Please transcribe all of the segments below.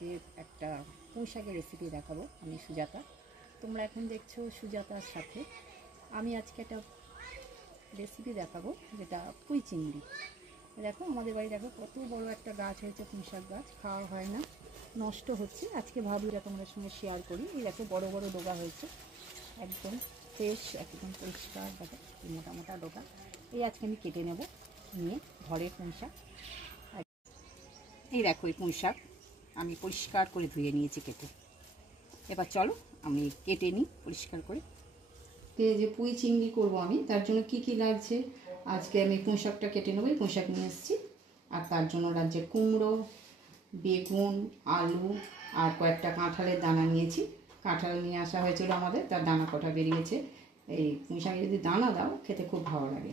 আজকে একটা পুঁই শাকের রেসিপি দেখাবো। আমি সুজাতা, তোমরা এখন দেখছো সুজাতার সাথে। আমি আজকে একটা রেসিপি দেখাবো যেটা পুঁই চিংড়ি। দেখো আমাদের বাড়ি, দেখো কত বড় একটা গাছ হয়েছে, পুঁই শাক গাছ। খাওয়া হয় না, নষ্ট হচ্ছে। আজকে ভাবি এটা তোমাদের সঙ্গে শেয়ার করি। এই দেখো বড় বড় ডোগা হয়েছে, একদম ফ্রেশ, একদম পরিষ্কার। দেখো মোটা মোটা ডোগা। এই আজকে আমি কেটে নেব, নিয়ে ঘরের পুঁই শাক। এই দেখো এই পুঁই শাক আমি পরিষ্কার করে ধুয়ে নিয়েছি কেটে। এবার চলো আমি কেটে নিই পরিষ্কার করে। যে পুঁই চিংড়ি করব আমি, তার জন্য কি কি লাগছে আজকে আমি পুঁই শাকটা কেটে নেবো। পুঁই শাক নিয়ে এসেছি, আর তার জন্য লাগছে কুমড়ো, বেগুন, আলু আর কয়েকটা কাঁঠালের দানা নিয়েছি। কাঁঠাল নিয়ে আসা হয়েছিল আমাদের, তার দানা কটা বেরিয়েছে। এই পুঁই শাকে যদি দানা দাও খেতে খুব ভালো লাগে।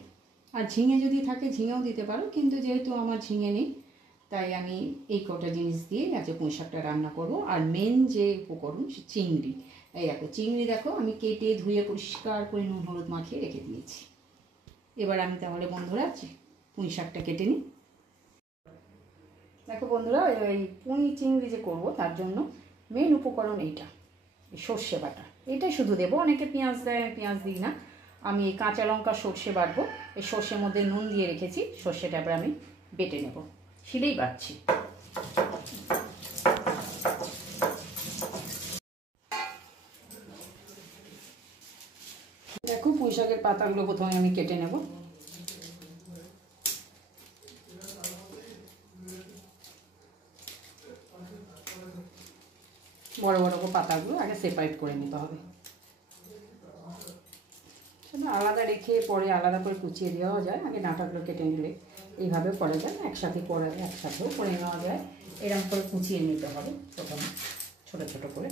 আর ঝিঙে যদি থাকে ঝিঙেও দিতে পারো, কিন্তু যেহেতু আমার ঝিঙে নেই তাই আমি এই কটা জিনিস দিয়ে আজকে পুঁই শাকটা রান্না করবো। আর মেন যে উপকরণ সে চিংড়ি। এই দেখো চিংড়ি, দেখো আমি কেটে ধুয়ে পরিষ্কার করে নুন হলুদ মাখিয়ে রেখে দিয়েছি। এবার আমি তাহলে বন্ধুরা পুঁই শাকটা কেটে নিই। দেখো বন্ধুরা, এই পুঁই চিংড়ি যে করবো তার জন্য মেন উপকরণ এইটা, সর্ষে বাটা। এটাই শুধু দেবো, অনেকে পেঁয়াজ দেয়, পেঁয়াজ দিই না। আমি এই কাঁচা লঙ্কা সর্ষে বাটবো। এই সর্ষের মধ্যে নুন দিয়ে রেখেছি, সর্ষেটা এবার আমি বেটে নেব, শিলেই বাটছি। দেখো পুঁই শাকের পাতাগুলো প্রথমে আমি কেটে নেব। বড় বড় পাতাগুলো আগে সেপারেট করে নিতে হবে, সেটা আলাদা রেখে পরে আলাদা করে কুচিয়ে দেওয়া যায়। আগে ডাঁটাগুলো কেটে নিলে এইভাবে করা যায়, একসাথেও করে নেওয়া যায়। এরকম করে কুচিয়ে নিতে হবে প্রথমে ছোট ছোট করে।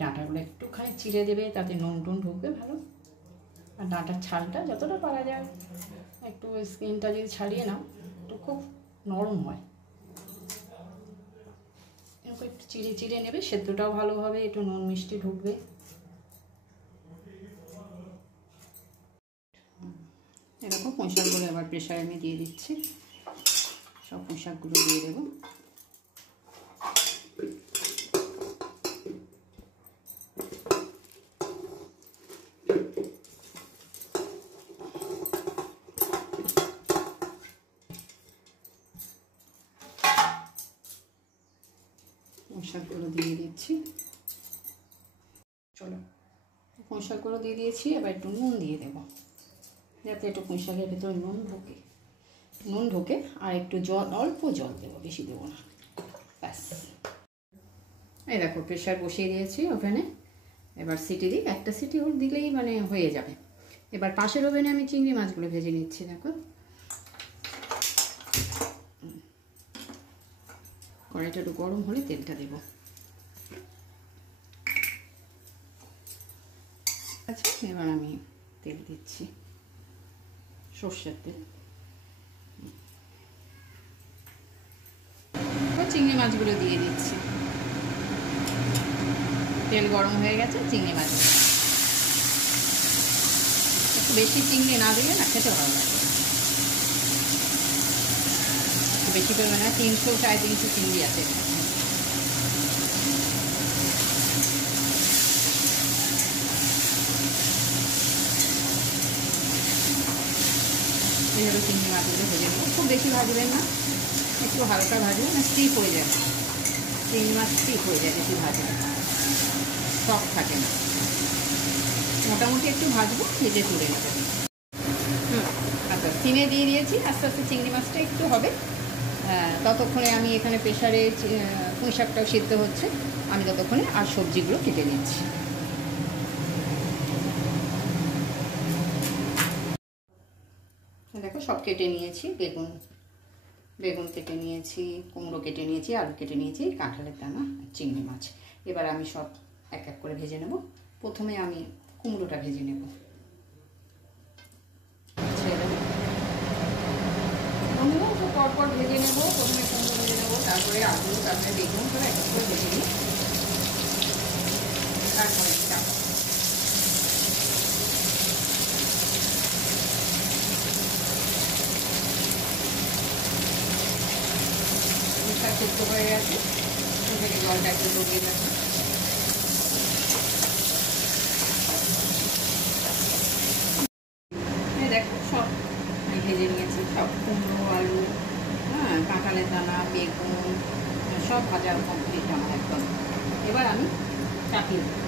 ডাঁটাগুলো একটুখানি চিড়ে দেবে, তাতে নুন টুন ঢুকবে ভালো। আর ডাঁটার ছালটা যতটা পারা যায় একটু, স্কিনটা যদি ছাড়িয়ে নাও একটু খুব নরম হয়। এরকম একটু চিড়ে চিড়ে নেবে, সেদ্ধটাও ভালো হবে, একটু নুন মিষ্টি ঢুকবে। এরকম পুঁই শাকগুলো এবার প্রেশারে আমি দিয়ে দিচ্ছি। সব পুঁই শাকগুলো দিয়ে দেবো। পুঁই শাকগুলো দিয়ে দিচ্ছি। চলো পুঁই শাকগুলো দিয়ে দিয়েছি, এবার একটু নুন দিয়ে দেবো, যাতে একটু পুঁই শাকের ভেতরে নুন ঢোকে। আর একটু জল, অল্প জল দেবো, বেশি দেবো না, ব্যাস। এই দেখো প্রেশার বসিয়ে দিয়েছি ওভেনে। এবার সিটি দিই, একটা সিটি ওর দিলেই মানে হয়ে যাবে। এবার পাশের ওভেনে আমি চিংড়ি মাছগুলো ভেজে নিচ্ছি। দেখো কড়াইটা একটু গরম হলে তেলটা দেবো। আচ্ছা, এবার আমি তেল দিচ্ছি, সর্ষের তেল। চিংড়ি মাছগুলো দিয়ে দিচ্ছি। তেল গরম হয়ে গেছে, চিংড়ি মাছ একটু বেশি চিংড়ি না দিলে না খেতে ভালো লাগে। বেশি করবে না, 300-350 চিংড়ি আছে। এইভাবে চিংড়ি মাছগুলো ভেজে নেবো। খুব বেশি ভাজবেন না, একটু হালকা ভাজবেন, না স্টিপ হয়ে যাবে। চিংড়ি মাছ স্টিপ হয়ে যায় বেশি ভাজবে, সফট থাকে না। মোটামুটি একটু ভাজবো, ভেজে তুলে নেবো। আচ্ছা, সিমে দিয়ে দিয়েছি। আস্তে আস্তে চিংড়ি মাছটা একটু হবে, ততক্ষণে আমি এখানে প্রেশারে পুঁই শাকটাও সিদ্ধ হচ্ছে। আমি ততক্ষণে আর সবজিগুলো কেটে নিচ্ছি। দেখো সব কেটে নিয়েছি, বেগুন কেটে নিয়েছি, কুমড়ো কেটে নিয়েছি, আলু কেটে নিয়েছি, কাঁঠালের দানা, চিংড়ি মাছ। এবার আমি সব এক এক করে ভেজে নেব। প্রথমে আমি কুমড়োটা ভেজে নেব। পরপর ভেজে নেব, প্রথমে কুমড়ো ভেজে নেব, তারপরে আলু, তারপরে বেগুন, করে এক এক করে ভেজে নিই। তারপরে হয়ে গেছে, থেকে জলটা একটু ডুবিয়ে দেবো। দেখো সব আমি ভেজে নিয়েছি, সব কুমড়ো, আলু, হ্যাঁ, কাঁঠালের দানা, বেগুন সব ভাজা কমপ্লিট আমার একদম। এবার আমি চাপিয়ে দেবো।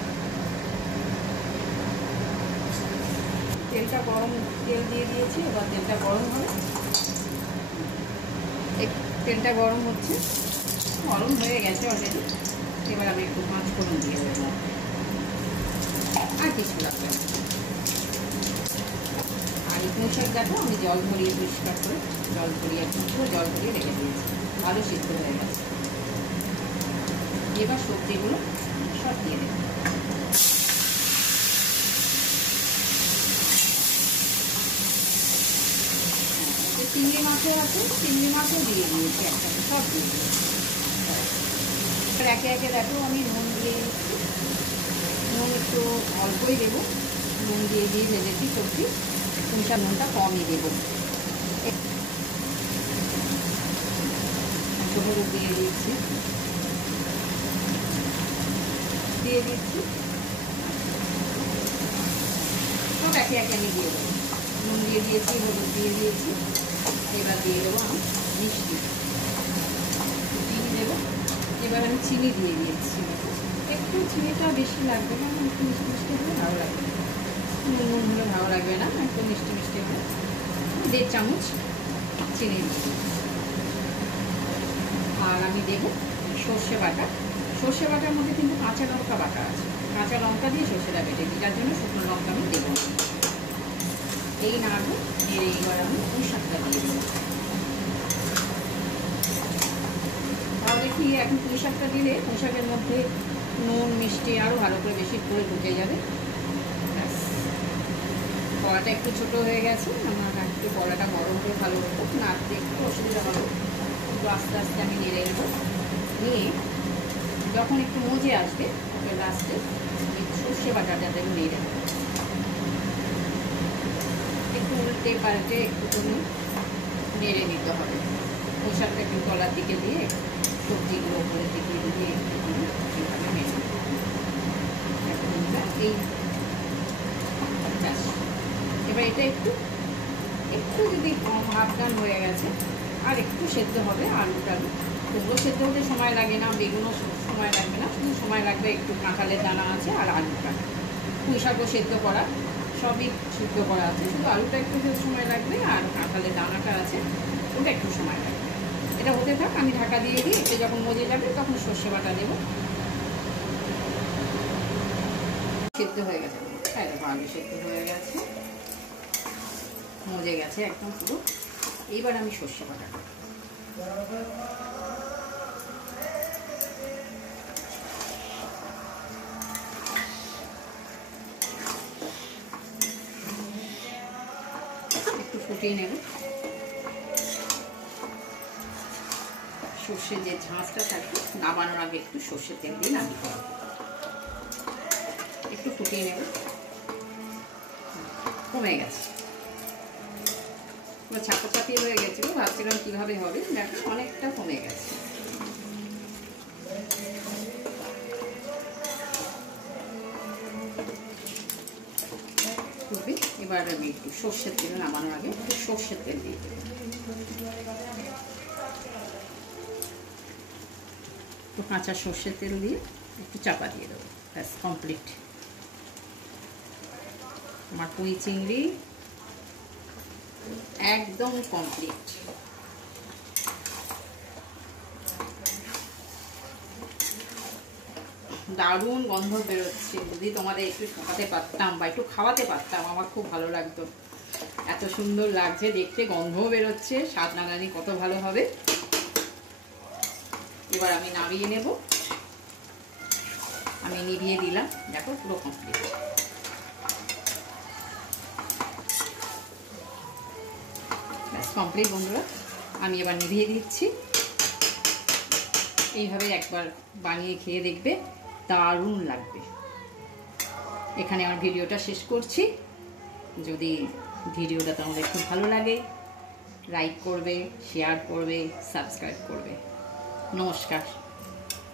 তেলটা গরম, তেল দিয়ে দিয়েছি, এবার তেলটা গরম হবে। তেলটা গরম হচ্ছে, গরম হয়ে গেছে অলরেডি। এবার আমি একটু পাঁচ ফোড়ন দিয়ে দেবো, আর কিছু লাগবে না। আর এই পুঁই শাক দেখো আমি জল ভরিয়ে পরিষ্কার করে জল ভরিয়ে রেখে দিয়েছি, ভালো সিদ্ধ হয়ে গেছে। এবার সবজিগুলো সব দিয়ে দেবো। চিংড়ি মাছও আছে, চিংড়ি মাছও দিয়ে দিয়েছি একসাথে, সব দিয়ে দিয়েছি। একে একে দেখো আমি নুন দিয়ে দিচ্ছি, নুন একটু অল্পই দেবো, নুন দিয়ে ভেজেছি সবজি, পুঁইশা নুনটা কমই দেবো। হলুদ দিয়ে দিচ্ছি, সব একে একে আমি দিয়ে দেবো। নুন দিয়ে দিয়েছি, হলুদ দিয়ে দিয়েছি, এবার দিয়ে দেবো আমি মিষ্টি, চিনি দেবো। এবার আমি চিনি দিয়ে দিয়েছি, একটু চিনিটা বেশি লাগবে না, একটু মিষ্টি মিষ্টি হলে ভালো লাগবে, নুন হলে ভালো লাগবে না, একটু মিষ্টি মিষ্টি হলে 1.5 চামচ চিনি দিচ্ছি। আর আমি দেবো সর্ষে বাটা, সর্ষে বাটার মধ্যে কিন্তু কাঁচা লঙ্কা বাটা আছে, কাঁচা লঙ্কা দিয়ে সর্ষেটা বেটে দিই, যার জন্য শুকনো লঙ্কা আমি দেবো। এই নাড়বো, এইবার আমি পুঁই শাকটা দিয়ে দেবো। তাহলে কি এখন পুঁই শাকটা দিলে পুঁই শাকের মধ্যে নুন মিষ্টি আরও ভালো করে বেশি করে ঢুকে যাবে। কড়াটা একটু ছোটো হয়ে গেছে, আমার একটু কড়াটা বড় হলে ভালো হতো, নাড়তে একটু অসুবিধা হবে, একটু আস্তে আস্তে আমি নেড়ে নেবো। নিয়ে যখন একটু মজে আসবে ওকে লাস্টে সর্ষে বাটাটাতে নেড়ে দেবো, একটু উল্টে পাল্টে একটুখানি নেড়ে নিতে হবে। পুঁই শাকটা একটু গলার দিকে দিয়ে সবজিগুলো উপরের দিকে দিয়ে একটুখানি এইভাবে নেড়ে নেবো। এই এবার এটা একটু যদি হাফ ডান হয়ে গেছে, আর একটু সেদ্ধ হবে। আলুটা কুমড়ো সেদ্ধ হতে সময় লাগে না, বেগুনও সময় লাগবে না, শুধু সময় লাগবে একটু কাঁঠালের দানা আছে আর আলুটা। পুঁই শাকও সেদ্ধ করা, সবই সিদ্ধ করা আছে, শুধু আলুটা একটু সময় লাগবে আর কাঁঠালের দানাটা আছে ওটা একটু সময় লাগবে। এটা হতে থাক, আমি ঢাকা দিয়ে দিই, এটা যখন মজে যাবে তখন সর্ষে বাটা দেবো। সেদ্ধ হয়ে গেছে, আলু সেদ্ধ হয়ে গেছে, মজে গেছে একদম পুরো। এইবার আমি সর্ষে বাটা একটু ফুটিয়ে নেব। সর্ষের যে ঝাঁসটা থাকে নামানোর আগে একটু সর্ষের তেল দিয়ে নামিয়ে দেবো, একটু ফুটিয়ে নেব। কমে গেছে, ছাপা চাপিয়ে হয়ে গেছিল, ভাবছিলাম কীভাবে হবে, দেখো অনেকটা কমে গেছে। এবার আমি একটু সর্ষের তেল নামানোর আগে একটু সর্ষের তেল দিয়ে দেবো, একটু কাঁচা সর্ষের তেল দিয়ে একটু চাপা দিয়ে দেবো, ব্যাস কমপ্লিট। আমার পুঁই চিংড়ি একদম কমপ্লিট। দারুণ গন্ধ বেরোচ্ছে, যদি তোমাদের একটু ঠকাতে পারতাম বা একটু খাওয়াতে পারতাম আমার খুব ভালো লাগতো। এত সুন্দর লাগছে দেখতে, গন্ধও বেরোচ্ছে, স্বাদ না জানি কত ভালো হবে। এবার আমি নামিয়ে নেব, আমি নিভিয়ে দিলাম, দেখো পুরো কমপ্লিট। ব্যাস কমপ্লিট বন্ধুরা, আমি এবার নিভিয়ে দিচ্ছি। এইভাবে একবার বানিয়ে খেয়ে দেখবে, দারুণ লাগবে। এখানে আমার ভিডিওটা শেষ করছি। যদি ভিডিওটা তোমাদের খুব ভালো লাগে লাইক করবে, শেয়ার করবে, সাবস্ক্রাইব করবে। নমস্কার।